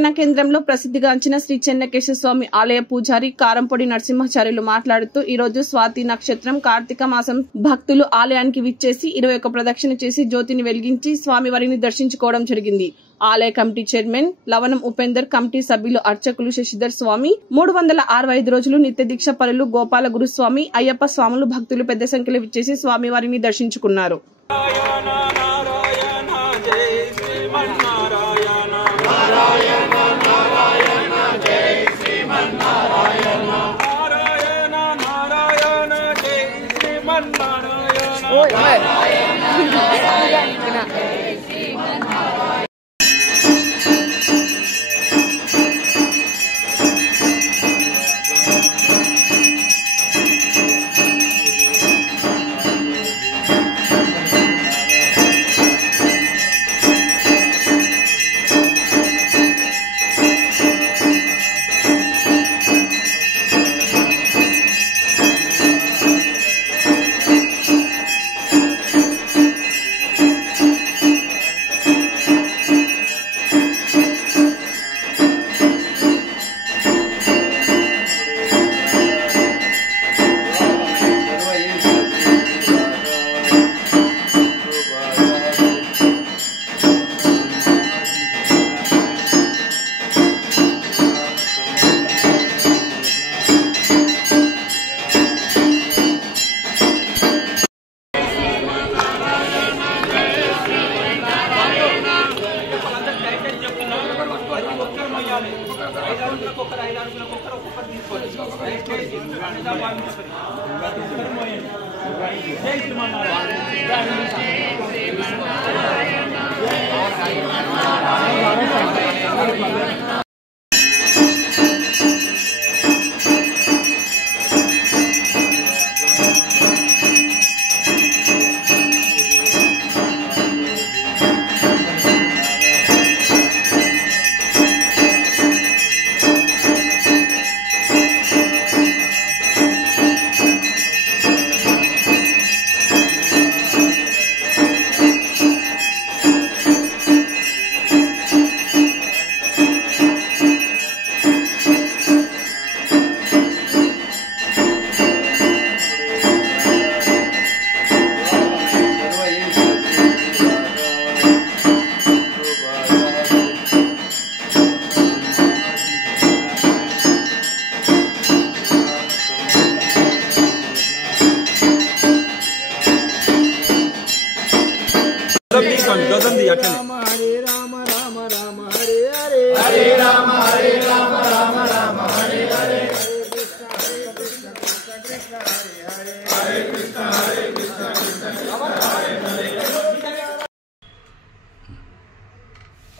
పట్టణ కేంద్రంలో ప్రసిద్ధిగాంచిన శ్రీ చెన్నకేశవ స్వామి ఆలయ పూజారి కారంపొడి నరసింహాచార్యులు మాట్లాడుతూ ఈ రోజు స్వాతి నక్షత్రం కార్తీక మాసం భక్తులు ఆలయానికి విచ్చేసి 21 ప్రదక్షిణ చేసి జ్యోతిని వెలిగించి స్వామివారిని దర్శించుకోవడం జరిగింది. ఆలయ కమిటీ చైర్మన్ లవణం ఉపేందర్, కమిటీ సభ్యులు అర్చకులు శశిధర్ స్వామి, 365 రోజులు నిత్య దీక్ష పరులు గోపాల గురుస్వామి, అయ్యప్ప స్వాములు భక్తులు పెద్ద సంఖ్యలో విచ్చేసి స్వామివారిని దర్శించుకున్నారు.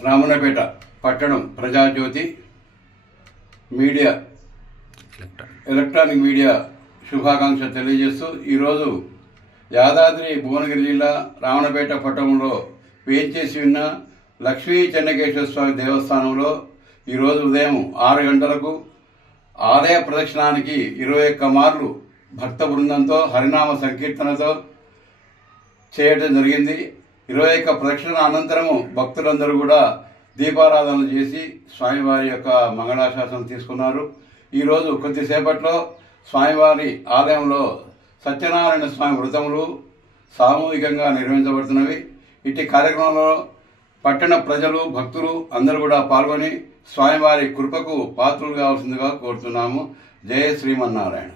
రామన్నపేట పట్టణం ప్రజాజ్యోతి మీడియా ఎలక్ట్రానిక్ మీడియా శుభాకాంక్షలు తెలియజేస్తూ ఈరోజు యాదాద్రి భువనగిరి జిల్లా రామన్నపేట పట్టణంలో వేంచేసి ఉన్న లక్ష్మీ చెన్నకేశవ స్వామి దేవస్థానంలో ఈరోజు ఉదయం 6 గంటలకు ఆలయ ప్రదక్షిణానికి 21 మార్లు భక్త బృందంతో హరినామ సంకీర్తనతో చేయడం జరిగింది. 21 ప్రదక్షిణ అనంతరము భక్తులందరూ కూడా దీపారాధనలు చేసి స్వామివారి యొక్క మంగళాశాసనం తీసుకున్నారు. ఈరోజు కొద్దిసేపట్లో స్వామివారి ఆలయంలో సత్యనారాయణ స్వామి వ్రతములు సామూహికంగా నిర్వహించబడుతున్నవి. ఇట్టి కార్యక్రమంలో పట్టణ ప్రజలు భక్తులు అందరూ కూడా పాల్గొని స్వామివారి కృపకు పాత్రులు కావాల్సిందిగా కోరుతున్నాము. జయ శ్రీమన్నారాయణ.